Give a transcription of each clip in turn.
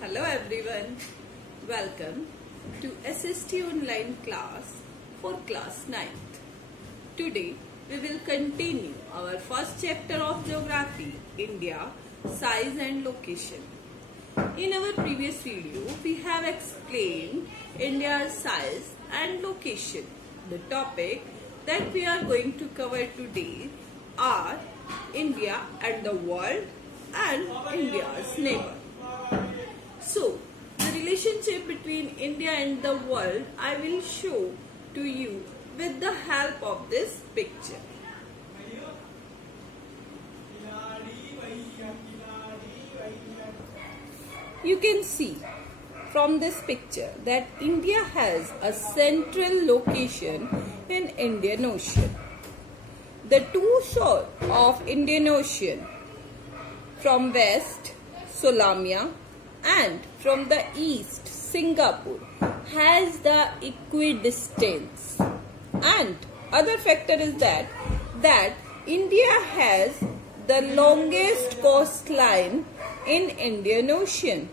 Hello everyone, welcome to SST online class for class 9th. Today we will continue our first chapter of geography, India, size and location. In our previous video we have explained India's size and location. The topic that we are going to cover today are India and the world and India's neighbor. So, the relationship between India and the world I will show to you with the help of this picture. You can see from this picture that India has a central location in Indian Ocean. The two shores of Indian Ocean, from west Somalia and from the east Singapore, has the equidistance. And other factor is that India has the longest coastline in Indian Ocean.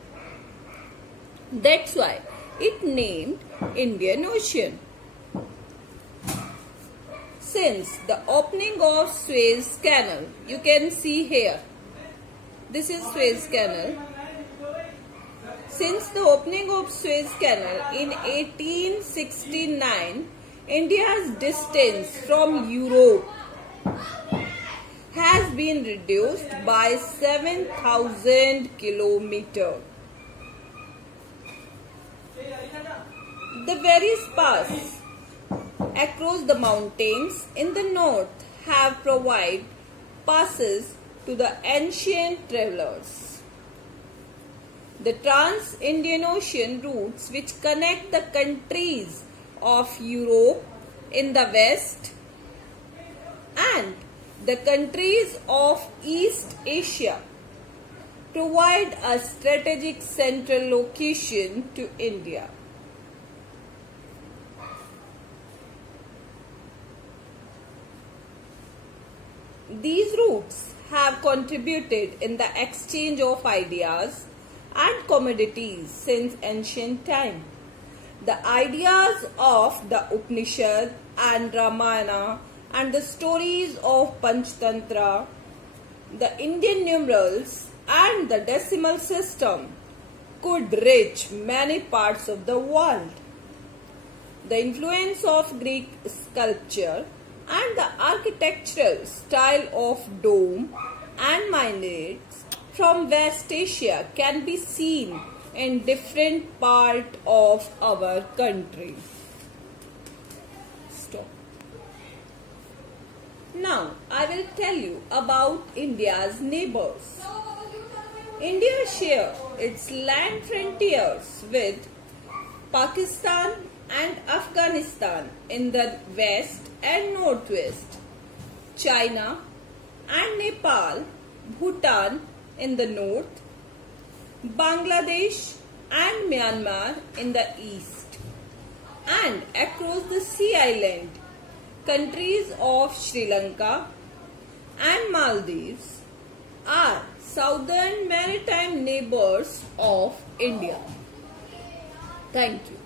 That's why it named Indian Ocean. Since the opening of Suez Canal, you can see here, this is Suez Canal. Since the opening of Suez Canal in 1869, India's distance from Europe has been reduced by 7,000 kilometers. The various passes across the mountains in the north have provided passes to the ancient travelers. The Trans-Indian Ocean routes which connect the countries of Europe in the west and the countries of East Asia provide a strategic central location to India. These routes have contributed in the exchange of ideas and commodities since ancient time. The ideas of the Upanishad and Ramayana and the stories of Panchtantra, the Indian numerals and the decimal system could reach many parts of the world. The influence of Greek sculpture and the architectural style of dome and minarets from West Asia can be seen in different parts of our country. Stop. Now I will tell you about India's neighbors. India shares its land frontiers with Pakistan and Afghanistan in the west and northwest, China and Nepal, Bhutan in the north, Bangladesh and Myanmar in the east, and across the sea island, countries of Sri Lanka and Maldives are southern maritime neighbors of India. Thank you.